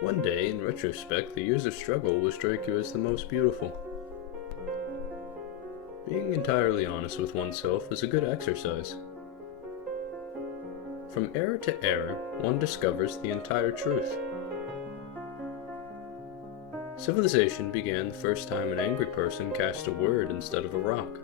One day, in retrospect, the years of struggle will strike you as the most beautiful. Being entirely honest with oneself is a good exercise. From error to error, one discovers the entire truth. Civilization began the first time an angry person cast a word instead of a rock.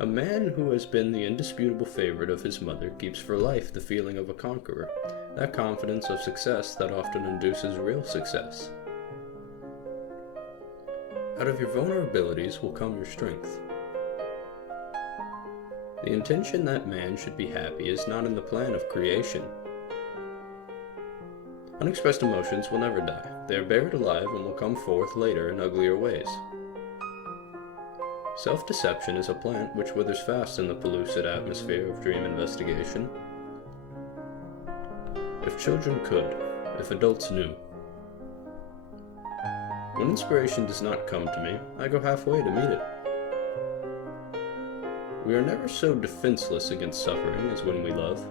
A man who has been the indisputable favorite of his mother keeps for life the feeling of a conqueror, that confidence of success that often induces real success. Out of your vulnerabilities will come your strength. The intention that man should be happy is not in the plan of creation. Unexpressed emotions will never die. They are buried alive and will come forth later in uglier ways. Self-deception is a plant which withers fast in the pellucid atmosphere of dream investigation. If children could, if adults knew. When inspiration does not come to me, I go halfway to meet it. We are never so defenseless against suffering as when we love.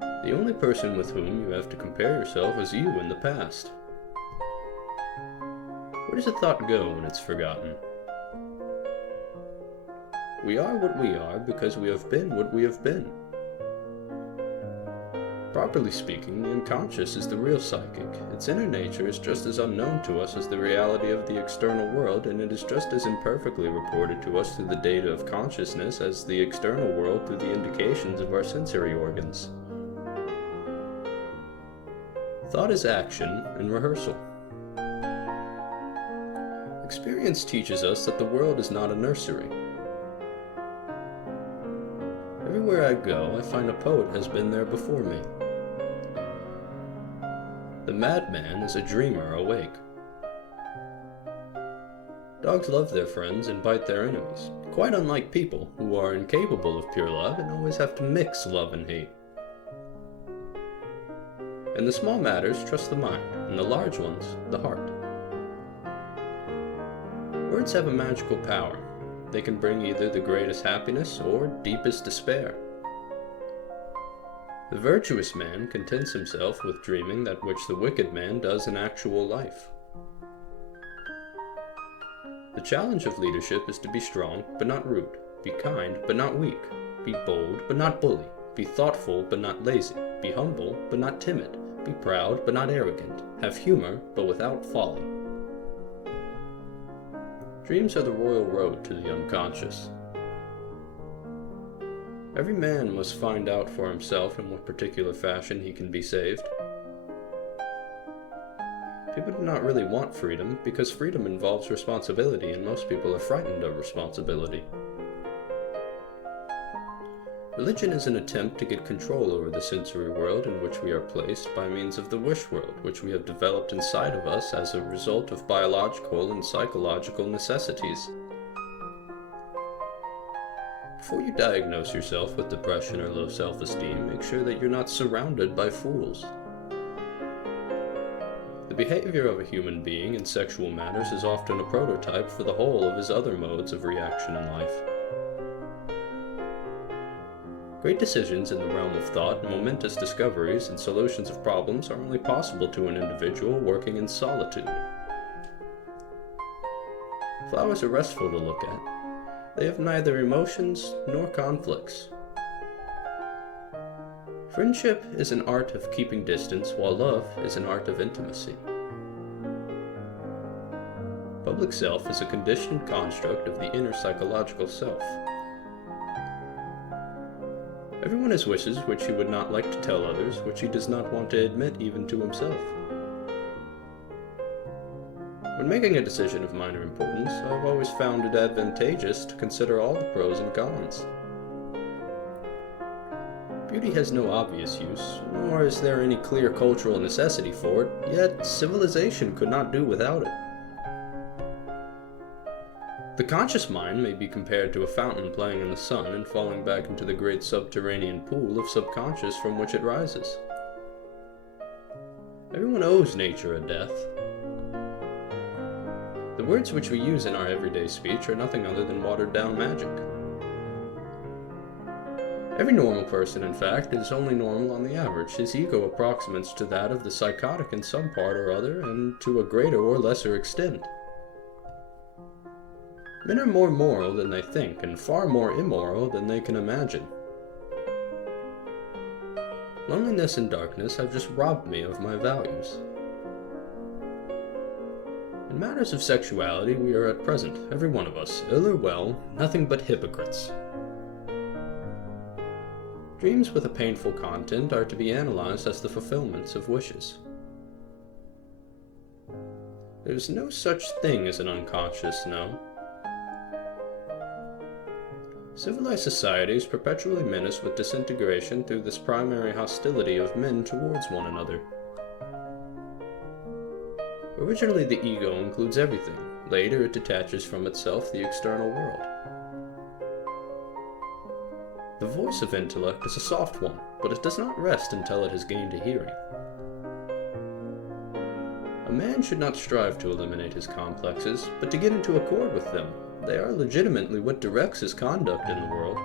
The only person with whom you have to compare yourself is you in the past. Where does a thought go when it's forgotten? We are what we are because we have been what we have been. Properly speaking, the unconscious is the real psychic. Its inner nature is just as unknown to us as the reality of the external world, and it is just as imperfectly reported to us through the data of consciousness as the external world through the indications of our sensory organs. Thought is action and rehearsal. Experience teaches us that the world is not a nursery. Everywhere I go, I find a poet has been there before me. The madman is a dreamer awake. Dogs love their friends and bite their enemies, quite unlike people who are incapable of pure love and always have to mix love and hate. In the small matters, trust the mind, and the large ones, the heart. Words have a magical power. They can bring either the greatest happiness or deepest despair. The virtuous man contents himself with dreaming that which the wicked man does in actual life. The challenge of leadership is to be strong but not rude, be kind but not weak, be bold but not bully, be thoughtful but not lazy, be humble but not timid, be proud but not arrogant, have humor but without folly. Dreams are the royal road to the unconscious. Every man must find out for himself in what particular fashion he can be saved. People do not really want freedom because freedom involves responsibility, and most people are frightened of responsibility. Religion is an attempt to get control over the sensory world in which we are placed by means of the wish world, which we have developed inside of us as a result of biological and psychological necessities. Before you diagnose yourself with depression or low self-esteem, make sure that you're not surrounded by fools. The behavior of a human being in sexual matters is often a prototype for the whole of his other modes of reaction in life. Great decisions in the realm of thought, momentous discoveries, and solutions of problems are only possible to an individual working in solitude. Flowers are restful to look at. They have neither emotions nor conflicts. Friendship is an art of keeping distance, while love is an art of intimacy. Public self is a conditioned construct of the inner psychological self. Everyone has wishes which he would not like to tell others, which he does not want to admit even to himself. When making a decision of minor importance, I have always found it advantageous to consider all the pros and cons. Beauty has no obvious use, nor is there any clear cultural necessity for it, yet civilization could not do without it. The conscious mind may be compared to a fountain playing in the sun and falling back into the great subterranean pool of subconscious from which it rises. Everyone owes nature a death. The words which we use in our everyday speech are nothing other than watered-down magic. Every normal person, in fact, is only normal on the average. His ego approximates to that of the psychotic in some part or other, and to a greater or lesser extent. Men are more moral than they think, and far more immoral than they can imagine. Loneliness and darkness have just robbed me of my values. In matters of sexuality, we are at present, every one of us, ill or well, nothing but hypocrites. Dreams with a painful content are to be analyzed as the fulfillments of wishes. There is no such thing as an unconscious no. Civilized society is perpetually menaced with disintegration through this primary hostility of men towards one another. Originally, the ego includes everything. Later, it detaches from itself the external world. The voice of intellect is a soft one, but it does not rest until it has gained a hearing. A man should not strive to eliminate his complexes, but to get into accord with them. They are legitimately what directs his conduct in the world.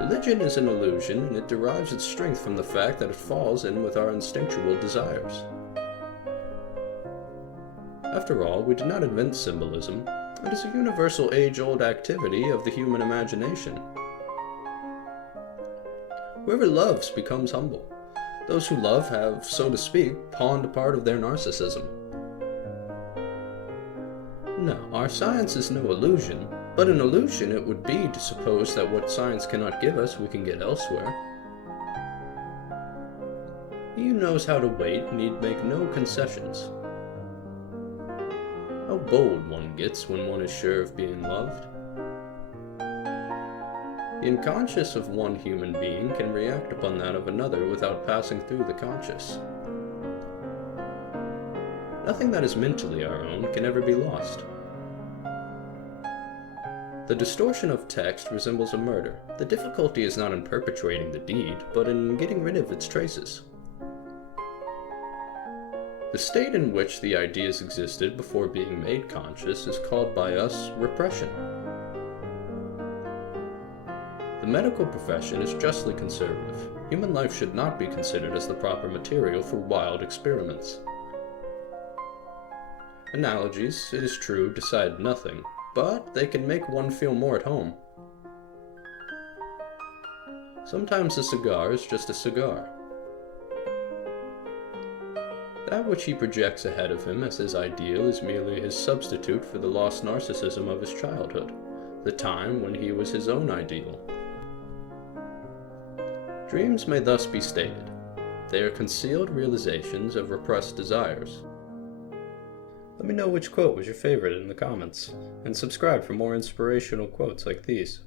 Religion is an illusion, and it derives its strength from the fact that it falls in with our instinctual desires. After all, we did not invent symbolism. It is a universal age-old activity of the human imagination. Whoever loves becomes humble. Those who love have, so to speak, pawned a part of their narcissism. No, our science is no illusion, but an illusion it would be to suppose that what science cannot give us we can get elsewhere. He who knows how to wait need make no concessions. How bold one gets when one is sure of being loved. The unconscious of one human being can react upon that of another without passing through the conscious. Nothing that is mentally our own can ever be lost. The distortion of text resembles a murder. The difficulty is not in perpetrating the deed, but in getting rid of its traces. The state in which the ideas existed before being made conscious is called by us repression. The medical profession is justly conservative. Human life should not be considered as the proper material for wild experiments. Analogies, it is true, decide nothing, but they can make one feel more at home. Sometimes a cigar is just a cigar. That which he projects ahead of him as his ideal is merely his substitute for the lost narcissism of his childhood, the time when he was his own ideal. Dreams may thus be stated. They are concealed realizations of repressed desires. Let me know which quote was your favorite in the comments, and subscribe for more inspirational quotes like these.